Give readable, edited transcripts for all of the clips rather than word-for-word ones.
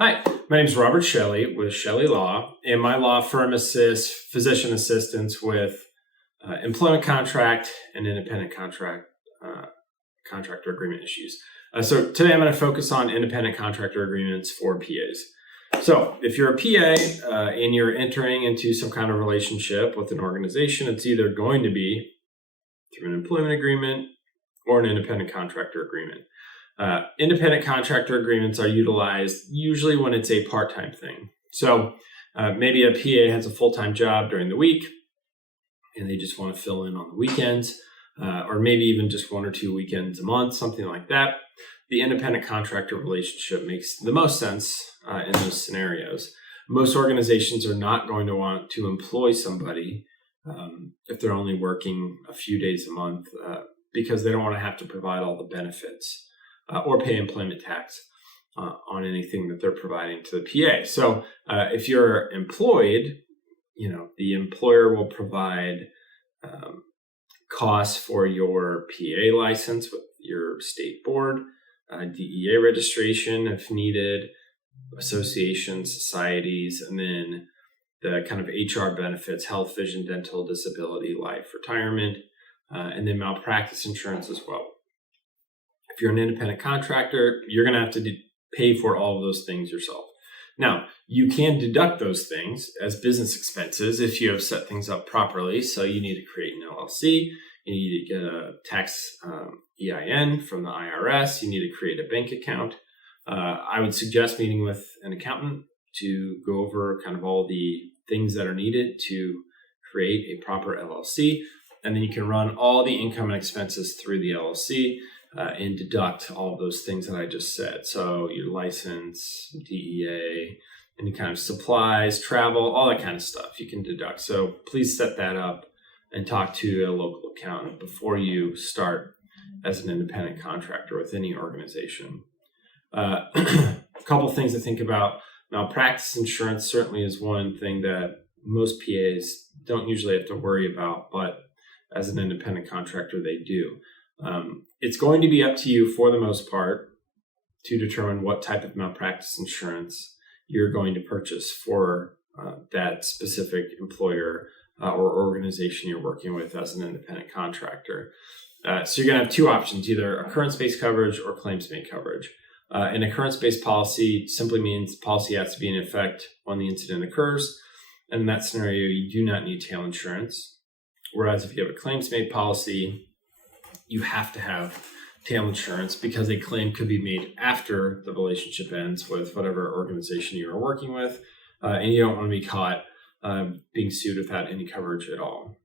Hi, my name is Robert Chelle with Chelle Law, and my law firm assists physician assistants with employment contract and independent contractor agreement issues. So today I'm going to focus on independent contractor agreements for PAs. So if you're a PA and you're entering into some kind of relationship with an organization, it's either going to be through an employment agreement or an independent contractor agreement. Independent contractor agreements are utilized usually when it's a part-time thing. So maybe a PA has a full-time job during the week and they just want to fill in on the weekends, or maybe even just 1 or 2 weekends a month, something like that. The independent contractor relationship makes the most sense in those scenarios. Most organizations are not going to want to employ somebody if they're only working a few days a month because they don't want to have to provide all the benefits. Or pay employment tax on anything that they're providing to the PA. So if you're employed, the employer will provide costs for your PA license with your state board, DEA registration if needed, associations, societies, and then the kind of HR benefits, health, vision, dental, disability, life, retirement, and then malpractice insurance as well. If you're an independent contractor, you're going to have to pay for all of those things yourself. Now, you can deduct those things as business expenses if you have set things up properly. So you need to create an LLC, you need to get a tax EIN from the IRS, you need to create a bank account. I would suggest meeting with an accountant to go over kind of all the things that are needed to create a proper LLC. And then you can run all the income and expenses through the LLC. And deduct all of those things that I just said. So your license, DEA, any kind of supplies, travel, all that kind of stuff you can deduct. So please set that up and talk to a local accountant before you start as an independent contractor with any organization. A couple things to think about. Malpractice insurance certainly is one thing that most PAs don't usually have to worry about, but as an independent contractor, they do. It's going to be up to you for the most part to determine what type of malpractice insurance you're going to purchase for that specific employer or organization you're working with as an independent contractor. So you're going to have two options, either occurrence-based coverage or claims-made coverage. An occurrence-based policy simply means the policy has to be in effect when the incident occurs. And in that scenario, you do not need tail insurance. Whereas if you have a claims-made policy, you have to have tail insurance because a claim could be made after the relationship ends with whatever organization you are working with, and you don't want to be caught being sued without any coverage at all.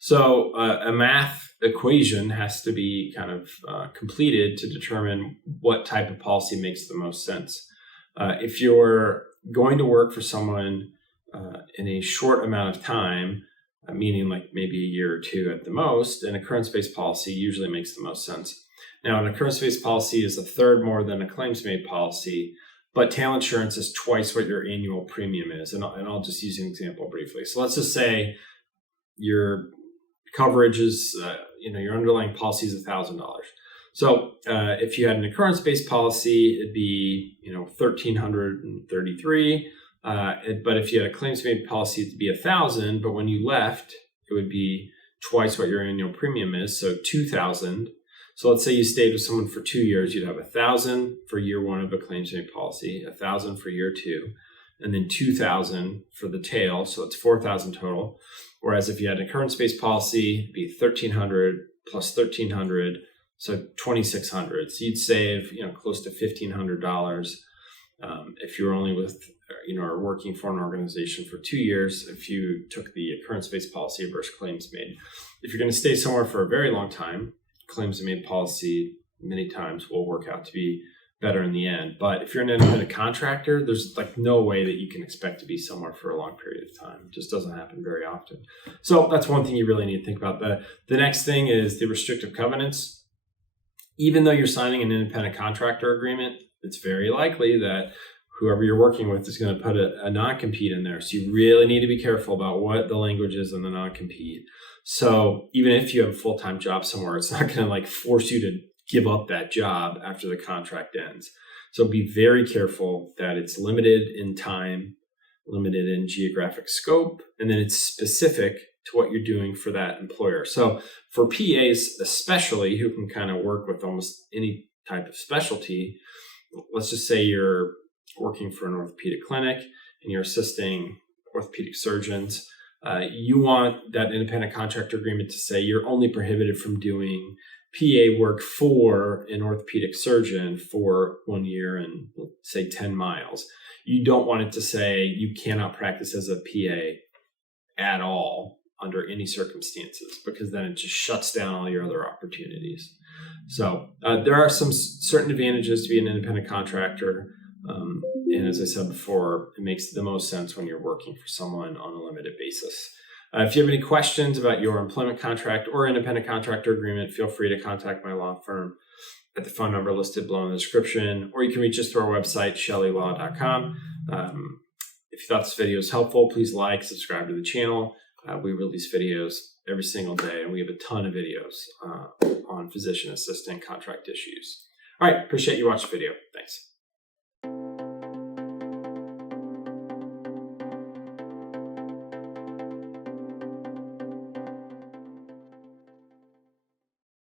So a math equation has to be kind of completed to determine what type of policy makes the most sense. If you're going to work for someone in a short amount of time, meaning like maybe a year or two at the most, an occurrence-based policy usually makes the most sense. Now, an occurrence-based policy is a third more than a claims-made policy, but tail insurance is twice what your annual premium is. And I'll just use an example briefly. So let's just say your coverage is, your underlying policy is $1,000. So if you had an occurrence-based policy, it'd be, $1,333. But if you had a claims-made policy, it'd be $1,000. But when you left, it would be twice what your annual premium is, so $2,000. So let's say you stayed with someone for 2 years, you'd have $1,000 for year one of a claims-made policy, $1,000 for year two, and then $2,000 for the tail. So it's $4,000 total. Whereas if you had an occurrence-based policy, it'd be $1,300 plus $1,300, so $2,600. So you'd save, close to $1,500 if you're only with, are working for an organization for 2 years, if you took the occurrence-based policy versus claims-made. If you're going to stay somewhere for a very long time, claims-made policy many times will work out to be better in the end. But if you're an independent contractor, there's no way that you can expect to be somewhere for a long period of time. It just doesn't happen very often. So that's one thing you really need to think about. The next thing is the restrictive covenants. Even though you're signing an independent contractor agreement, it's very likely that whoever you're working with is going to put a non-compete in there. So you really need to be careful about what the language is in the non-compete. So even if you have a full-time job somewhere, it's not going to force you to give up that job after the contract ends. So be very careful that it's limited in time, limited in geographic scope, and then it's specific to what you're doing for that employer. So for PAs especially, who can kind of work with almost any type of specialty, let's just say you're working for an orthopedic clinic and you're assisting orthopedic surgeons. You want that independent contractor agreement to say you're only prohibited from doing PA work for an orthopedic surgeon for 1 year and say 10 miles. You don't want it to say you cannot practice as a PA at all under any circumstances, because then it just shuts down all your other opportunities. So there are some certain advantages to be an independent contractor. And as I said before, it makes the most sense when you're working for someone on a limited basis. If you have any questions about your employment contract or independent contractor agreement, feel free to contact my law firm at the phone number listed below in the description, or you can reach us through our website, chellelaw.com. If you thought this video was helpful, please like, subscribe to the channel. We release videos every single day, and we have a ton of videos on physician assistant contract issues. All right, appreciate you watching the video. Thanks.